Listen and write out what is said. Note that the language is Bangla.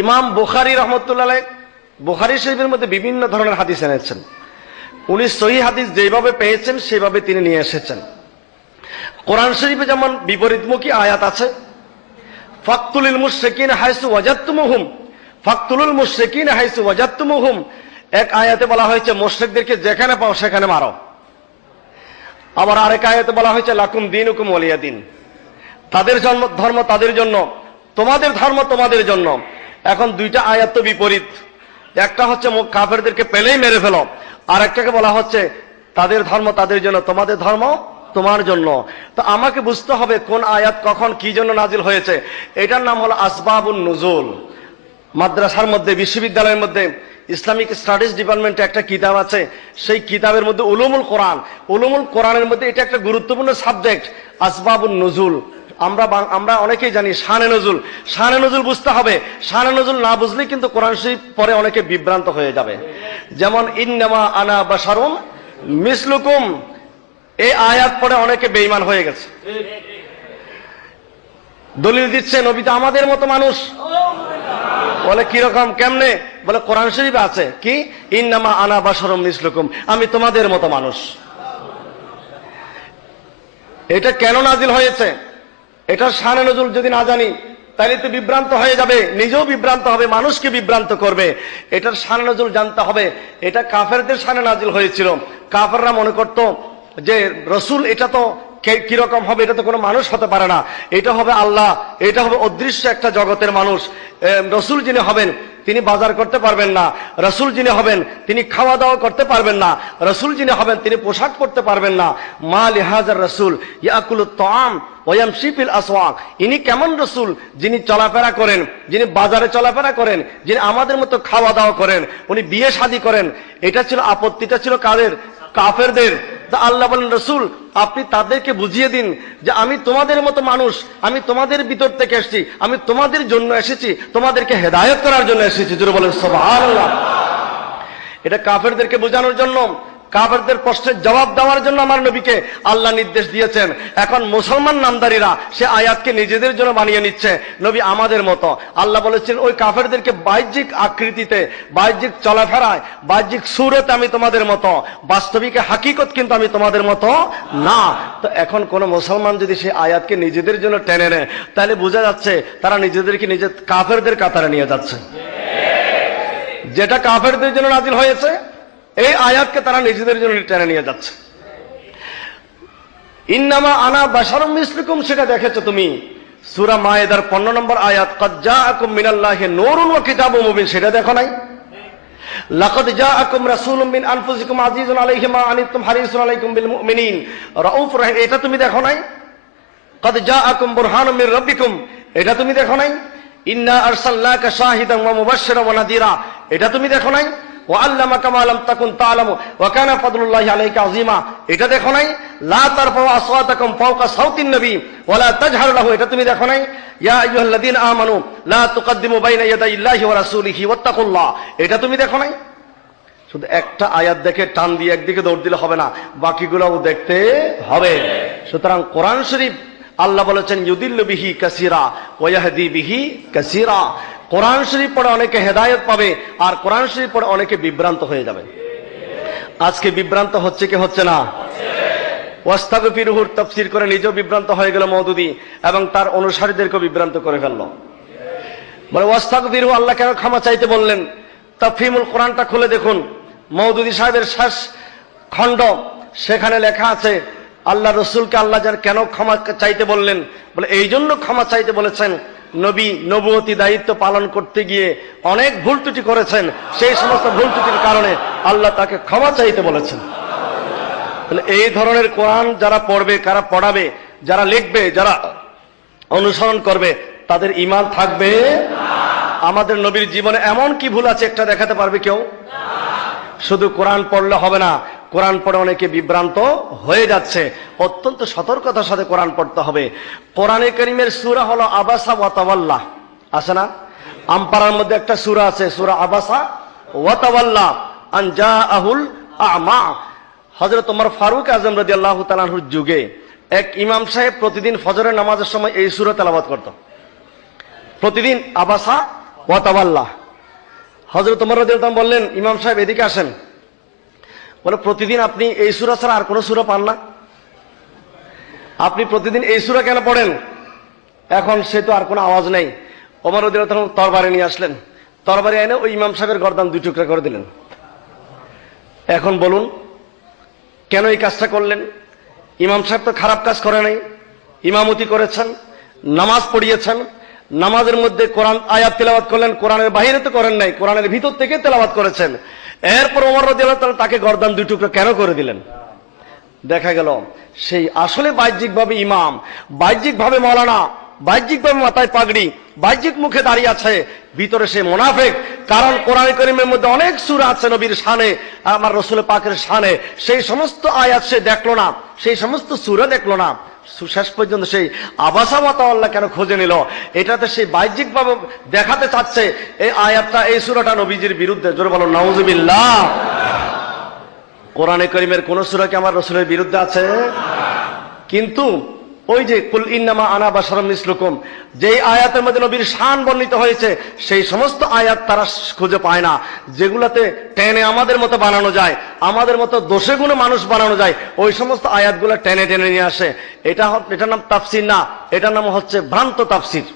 ইমাম বুখারী রাহমাতুল্লাহ আলাইহি বুখারী শরীফের মধ্যে বিভিন্ন ধরনের হাদিস এনেছেন। উনি সহিহ হাদিস যেভাবে পেয়েছেন সেভাবে তিনি নিয়ে এসেছেন। কোরআন শরীফে যেমন বিপরীতমুখী আয়াত আছে, ফাকতুলুল মুশরিকিন হাইসু ওয়াজাদতুমুহুম, ফাকতুলুল মুশরিকিন হাইসু ওয়াজাদতুমুহুম। এক আয়াতে বলা হয়েছে মুশরিকদেরকে যেখানে পাও সেখানে মারো। আবার আরেক আয়াতে বলা হয়েছে লাকুম দীনুকুম ওয়ালিয়া দিন, তাদের ধর্ম তাদের জন্য, তোমাদের ধর্ম তোমাদের জন্য। এখন দুইটা আয়াত তো বিপরীত। একটা হচ্ছে কাফেরদেরকে পেলেই মেরে ফেলো, আর একটাকে বলা হচ্ছে তাদের ধর্ম তাদের জন্য, তোমাদের ধর্ম তোমার জন্য। তো আমাকে বুঝতে হবে কোন আয়াত কখন কি জন্য নাজিল হয়েছে। এটার নাম হলো আসবাবুন নুজুল। মাদ্রাসার মধ্যে, বিশ্ববিদ্যালয়ের মধ্যে ইসলামিক স্টাডিজ ডিপার্টমেন্টে একটা কিতাব আছে, সেই কিতাবের মধ্যে উলুমুল কোরআন, উলুমুল কোরআনের মধ্যে এটা একটা গুরুত্বপূর্ণ সাবজেক্ট, আসবাবুন নুজুল। আমরা অনেকেই জানি শানে নজুল, শানে নজুল বুঝতে হবে। শানে নজুল না বুঝলে কিন্তু কোরআন শরীফ পরে অনেকে বিভ্রান্ত হয়ে যাবে। যেমন ইন্নামা আনা বাশারুম মিসলুকুম, এই আয়াত পরে অনেকে বেঈমান হয়ে গেছে, দলিল দিচ্ছে নবী তো আমাদের মতো মানুষ। বলে কিরকম, কেমনে? বলে কোরআন শরীফে আছে কি, ইন্নামা আনা বাশারুম মিসলুকুম, আমি তোমাদের মতো মানুষ। এটা কেন নাজিল হয়েছে, এটা শানে নজুল যদি না জানি তাহলে তো বিভ্রান্ত হয়ে যাবে, নিজেও বিভ্রান্ত হবে, মানুষকে বিভ্রান্ত করবে। এটার শানে নজুল জানতে হবে। এটা কাফেরদের শানে নাজিল হয়েছিল। কাফেররা মনে করত যে রসুল এটা তো কিরকম হবে, এটা তো কোনো মানুষ হতে পারে না, এটা হবে আল্লাহ, এটা হবে অদৃশ্য একটা জগতের মানুষ। রসুল যিনি হবেন তিনি বাজার করতে পারবেন না, রসুল যিনি হবেন তিনি খাওয়া দাওয়া করতে পারবেন না, রসুল যিনি হবেন তিনি পোশাক পরতে পারবেন না। মা লিহাজার রসুল ইয়াকুলুত তাআম ওয়া ইয়ামশি ফিল আসওয়াক, ইনি কেমন রসুল যিনি চলাফেরা করেন, যিনি বাজারে চলাফেরা করেন, যিনি আমাদের মতো খাওয়া দাওয়া করেন, উনি বিয়ে শাদী করেন। এটা ছিল আপত্তিটা ছিল কাদের? কাফেরদের। আল্লাহ বলেন রসুল আপনি তাদেরকে বুঝিয়ে দিন যে আমি তোমাদের মতো মানুষ, আমি তোমাদের ভিতর থেকে এসেছি, আমি তোমাদের জন্য এসেছি, তোমাদেরকে হেদায়েত করার জন্য এসেছি। জোরে বলেন সুবহানাল্লাহ। এটা কাফেরদেরকে বোঝানোর জন্য, কাফেরদের প্রশ্নের জবাব দেওয়ার জন্য আমার নবীকে আল্লাহ নির্দেশ দিয়েছেন। এখন মুসলমান নামদারিরা সে আয়াতকে নিজেদের জন্য বানিয়ে নিচ্ছে, নবী আমাদের মতো। আল্লাহ বলেছেন ওই কাফেরদেরকে বাহ্যিক আকৃতিতে, বাহ্যিক চলাফেরায়, বাহ্যিক সুরতে আমি তোমাদের মতো, বাস্তবিক হাকিকত কিন্তু আমি তোমাদের মতো না। তো এখন কোন মুসলমান যদি সে আয়াতকে নিজেদের জন্য টেনে নেয় তাহলে বোঝা যাচ্ছে তারা নিজেদেরকে নিজের কাফেরদের কাতারে নিয়ে যাচ্ছে। যেটা কাফেরদের জন্য নাজিল হয়েছে এই আয়াতকে তারা নিজেদের জন্য টেনে নিয়ে যাচ্ছে। ইন্নামা আনা বাশারুম মিসলুকুম, সেটা দেখেছো তুমি সূরা মায়েদার 15 নম্বর আয়াত, ক্বাদ জাআকুম মিনাল্লাহি নূরুন ওয়া কিতাবুম মুবিন, সেটা দেখো নাই? লাকাদ জাআকুম রাসূলুম মিন আনফুসিকুম আজিজুন আলাইহি মা আনিতুম হারিসুন আলাইকুম বিল মুমিনিন রাউফুর রাহিম, এটা তুমি দেখো নাই? ক্বাদ জাআকুম বুরহানুম মির রাব্বিকুম, এটা তুমি দেখো নাই? ইন্না আরসালনাকা শাহিদান ওয়া মুবাশশিরান ওয়া নাযীরা, এটা তুমি দেখো নাই? ওয়াল্লামাকা মা লাম তাকুন তা'লামু ওয়া কানা ফাদলুল্লাহি আলাইকা আযীমা, এটা দেখো নাই? লা তারফাউ আসওয়াতাকুম ফাওকা সাওতিন নবী ওয়া লা তাজহারু লাহু, এটা তুমি দেখো নাই? ইয়া আইয়ুহাল্লাযীনা আমানু লা তুকদ্দিমু বাইনা ইয়াদাইল্লাহি ওয়া রাসূলিহি ওয়াত্তাকুল্লাহ, এটা তুমি দেখো নাই? শুধু একটা আয়াত দেখে টান দিয়ে একদিকে দৌড় দিলে হবে না, বাকিগুলোও দেখতে হবে। সুতরাং কোরআন শরীফ আল্লাহ বলেছেন ইউদিল্লু বিহি কাসীরা ওয়া ইয়াহদি বিহি কাসীরা, কোরআন শরীফ পড়ে অনেকে হেদায়েত পাবে আর কোরআন শরীফ পড়ে অনেকে বিভ্রান্ত হয়ে যাবে। আজকে বিভ্রান্ত হচ্ছে কি হচ্ছে না? ওয়াস্তাগফিরুহুর তাফসীর করে নিজেও বিভ্রান্ত হয়ে গেল মওদুদি, এবং তার অনুসারীদেরকেও বিভ্রান্ত করে ফেললো। বলে ওয়াস্তাগফিরু, আল্লাহ কেন ক্ষমা চাইতে বললেন? তাফহিমুল কোরআনটা খুলে দেখুন, মওদুদি সাহেবের শেষ খণ্ড, সেখানে লেখা আছে আল্লাহ রসুলকে আল্লাহ কেন ক্ষমা চাইতে বললেন। বলে এই জন্য ক্ষমা চাইতে বলেছেন, নবী নবুয়তি দায়িত্ব পালন করতে গিয়ে অনেক ভুল ত্রুটি করেছেন, সেই সমস্ত ভুল ত্রুটির কারণে আল্লাহ তাকে ক্ষমা চাইতে বলেছেন। এই ধরনের কোরআন যারা পড়বে, কারা পড়াবে, যারা লিখবে, যারা অনুসরণ করবে, তাদের ঈমান থাকবে। আমাদের নবীর জীবনে এমন কি ভুল আছে একটা দেখাতে পারবে কেউ? শুধু কোরআন পড়লে হবে না, কোরআন পড়ে অনেকে বিভ্রান্ত হয়ে যাচ্ছে। অত্যন্ত সতর্কতার সাথে কোরআন পড়তে হবে। কোরআনে কারীমের সূরা হলো আবাসা ওয়া তাওয়াল্লা, আছে না? আমপারার মধ্যে একটা সূরা আছে, সূরা আবাসা ওয়া তাওয়াল্লা আন জাআহুল আ'মা। হযরত ওমর ফারুক আযম রাদিয়াল্লাহু তাআলা আনহুর যুগে এক ইমাম সাহেব প্রতিদিন ফজরের নামাজের সময় এই সূরা তেলাওয়াত করত। প্রতিদিন আবাসা ওয়া তাওয়াল্লা। হযরত ওমর রাদিয়াল্লাহু আনহু বললেন, ইমাম সাহেব এদিকে আসেন। বলে, প্রতিদিন আপনি এই সূরা ছাড়া আর কোন সূরা পান না? আপনি প্রতিদিন এই সূরা কেন পড়েন? এখন সে তো আর কোনো আওয়াজ নেই। ওমর রাদিয়াল্লাহু আনহু তরবারি নিয়ে আসলেন, তরবারি এনে ওই ইমাম সাহেবের গর্দান 2 টুকরা করে দিলেন। এখন বলুন কেন এই কাজটা করলেন? ইমাম সাহেব তো খারাপ কাজ করে নাই, ইমামতি করেছেন, নামাজ পড়িয়েছেন, নামাজের মধ্যে কোরআন আয়াত তেলাওয়াত করলেন, কোরআনের বাইরে তো করেন নাই, কোরআনের ভিতর থেকে তেলাওয়াত করেছেন। এরপর ওমর রাদিয়াল্লাহু তাআলা তাকে গর্দান 2 টুকরা কেন করে দিলেন? দেখা গেল সেই আসলে বাহ্যিকভাবে ইমাম, বাহ্যিকভাবে মৌলানা, বাহ্যিকভাবে মাথায় পাগড়ি, বাহ্যিক মুখে দাঁড়িয়ে আছে, ভিতরে সে মুনাফিক। কারণ কোরআন কারীমের মধ্যে অনেক সূরা আছে নবীর শানে, আমার রাসূল পাকের শানে, সেই সমস্ত আয়াত সে দেখলো না, সেই সমস্ত সূরা দেখলো না। শেষ পর্যন্ত সেই আবাসা ওয়াতাওয়াল্লাহ কেন খুঁজে নিল? এটাতে সেই বাহ্যিকভাবে দেখাতে চাচ্ছে এই আয়াতটা, এই সূরাটা নবীজির বিরুদ্ধে। জোরে বলো নাউযুবিল্লাহ। কোরআনে কারীমের কোন সূরা কি আমার রাসূলের বিরুদ্ধে আছে? কিন্তু ওই যে কুল ইন্নামা আনা বাশারুম মিসলুকুম, যে আয়াতের মধ্যে নবীর শান বর্ণিত হয়েছে, সেই সমস্ত আয়াত তারা খুঁজে পায় না, যেগুলাতে টেনে আমাদের মতো বানানো যায়, আমাদের মতো দোষে গুণে মানুষ বানানো যায়, ওই সমস্ত আয়াতগুলো টেনে টেনে নিয়ে আসে। এটার নাম তাফসীর না, এটার নাম হচ্ছে ভ্রান্ত তাফসীর।